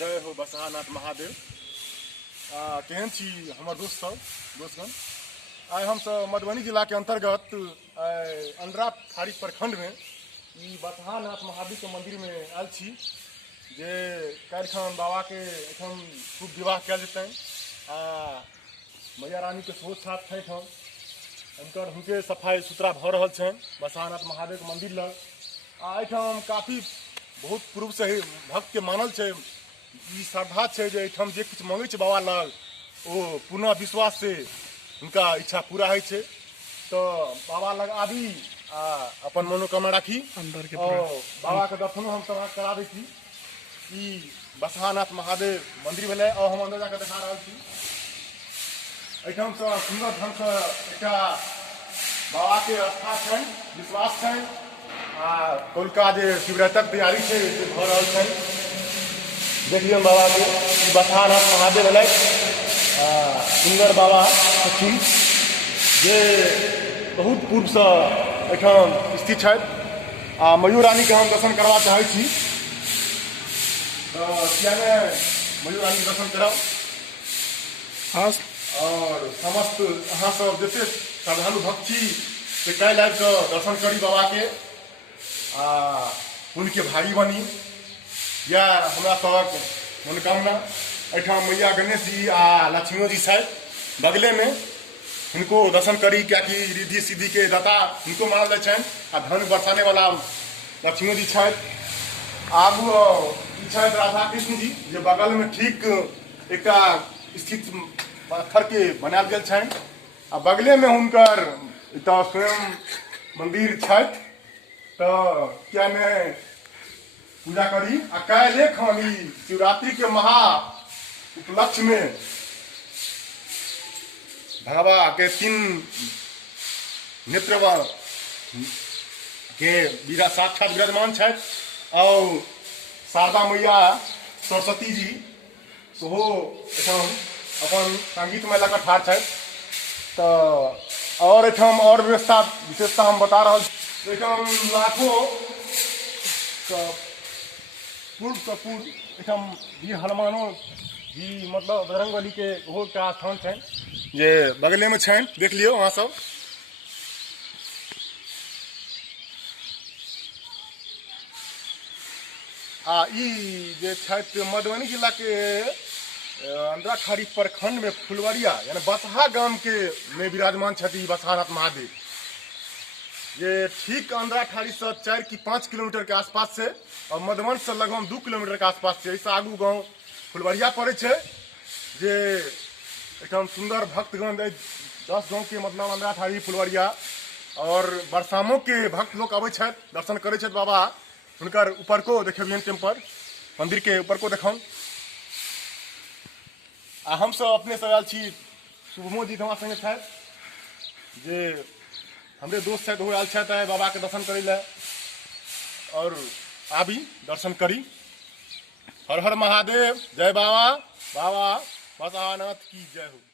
जय हो बसहानाथ महादेव। केहन छी हमर दोस्तगण। आइ हम सब मधुबनी जिला के अंतर्गत अंडरा थारी प्रखंड में बसहानाथ महादेव के मंदिर में आयल छी जे काल्हिखन बाबा के एखन शुभ विवाह कयल जेतनि आ मैया रानी के सेहो साथ छठि हुनके सफाई सुथरा भऽ रहल छनि बसहानाथ महादेव के मंदिर लग। एहिठाम काफी बहुत पूर्व से ही भक्त के मानल छै, ई श्रद्धा छै जे एहिठाम जे किछु मांगै छै बाबा लग ओ पूर्ण विश्वास से हुनका इच्छा पूरा होइ छै। तो बाबा लग आबी आ अपन मनोकामना राखी अंदर के और बाबा के दर्शनो हम सब करा दै छी। ई बसहानाथ महादेव मंदिर भेलै और हम अंदर जाके देखा रहल छी। एहिठाम से सुंदर ढंग से एकटा बाबा के आस्था छनि, विश्वास छनि आ कौलका जे शिवरात्रिक तैयारी छै से भऽ रहल छनि। देखिए बाबा के बसहानाथ महादेव भेलै सुंदर बाबा छथिन जे बहुत पूर्व से एहिठाम स्थित छथि आ मयूर रानी के हम दर्शन करवा चाहै छी। किया ने मयूर रानी दर्शन कराओ और समस्त अहाँ सब जते श्रद्धालु भक्त छी से काल्हि आबि कऽ दर्शन करी बाबा के आ पुण्य के भागी बनी। या हमरा सबक मनोकामना। एहिठाम मैया गणेश जी आ लक्ष्मियो जी छथि बगले में, हुनको दर्शन करी क्या कि रिद्धि सिद्धि के दाता हुनको मानल जाइ छनि आ धन बरसाने वाला लक्ष्मियो जी छथि। आगू ई छथि राधा कृष्ण जी जे बगल में ठीक एकटा स्थित पत्थर के बनायल गेल छनि आ बगले में हुनकर एतऽ स्वयं मंदिर छथि। तो क्या मैं पूजा करी आ काल्हि खन ई शिवरात्रि के महा उपलक्ष्य में भगवा के 3 नेत्र के साक्षात विराजमान छथि और शारदा मैया सरस्वती जी सेहो एहिठाम अपन संगीतमय लऽ कऽ ठाढ़ छथि। तो और एहिठाम और व्यवस्था विशेषता हम बता रहल छी। एहिठाम लाखों पूर्व एहिठाम वीर हनुमानो जी मतलब बजरंगबली के ओहो का स्थान छनि जे बगले में छनि, देख लियौ अहाँ सब। ई जे छथि मधुबनी जिला के अंडरा थारी प्रखंड में फुलवरिया यानी बसहा गांव के में विराजमान छथि बसहानाथ महादेव जे ठीक अंडरा थारी से 4 की 5 किलोमीटर के आसपास से और मधुबन से लगभग 2 किलोमीटर के आसपास से ऐसा आगू गांव फुलवरिया पड़े छे जे एकदम सुंदर भक्तगण 10 गांव के मतलब अंडरा थारी फुलवरिया और बरसामो के भक्त लोग आवे छथि दर्शन करे छथि बाबा हुनकर ऊपर को देखियन टेम्पर मंदिर के ऊपर को देखौन। आ हम सब अपने से आयल छी शुभमो जी हमरा संगे छथि जे हमरे दोस्त छथि वो आयल छथि बाबा के दर्शन करे ले और आबी दर्शन करी। हर हर महादेव, जय बाबा, बाबा बसहानाथ की जय हो।